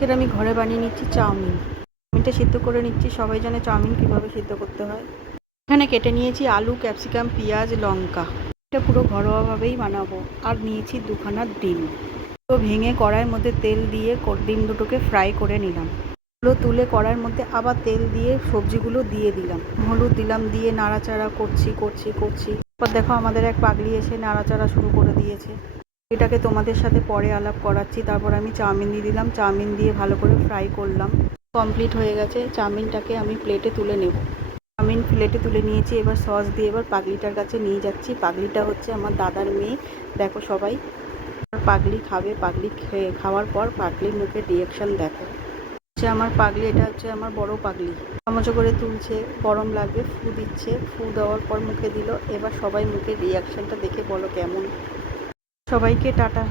এর আমি ঘরে বানিয়ে নিচ্ছি চাউমিন। চাউমিনটা সিদ্ধ করে নিচ্ছি। সবাই জানে চাউমিন কীভাবে সিদ্ধ করতে হয়। এখানে কেটে নিয়েছি আলু, ক্যাপসিকাম, পেঁয়াজ, লঙ্কা। এটা পুরো ঘরোয়াভাবেই বানাবো। আর নিয়েছি দুখানা ডিম। তো ভেঙে কড়াইয়ের মধ্যে তেল দিয়ে ডিম দুটোকে ফ্রাই করে নিলাম। এগুলো তুলে কড়াইয়ের মধ্যে আবার তেল দিয়ে সবজিগুলো দিয়ে দিলাম। হলুদ দিলাম, দিয়ে নাড়াচাড়া করছি। এরপর দেখো আমাদের এক পাগলি এসে নাড়াচাড়া শুরু করে দিয়েছে। এটাকে তোমাদের সাথে পরে আলাপ করাচ্ছি। তারপর আমি চাউমিন দিয়ে দিলাম। চাউমিন দিয়ে ভালো করে ফ্রাই করলাম। কমপ্লিট হয়ে গেছে। চাউমিনটাকে আমি প্লেটে তুলে নেব। চাউমিন প্লেটে তুলে নিয়েছি। এবার সস দিয়ে এবার পাগলিটার কাছে নিয়ে যাচ্ছি। পাগলিটা হচ্ছে আমার দাদার মেয়ে। দেখো সবাই, পাগলি খাবে। পাগলি খাওয়ার পর পাগলির মুখের রিয়াকশান দেখো। হচ্ছে আমার পাগলি, এটা হচ্ছে আমার বড় পাগলি। চামচ করে তুলছে, গরম লাগবে, ফু দিচ্ছে। ফু দেওয়ার পর মুখে দিল। এবার সবাই মুখের রিয়াকশানটা দেখে বলো কেমন। সবাইকে টাটা।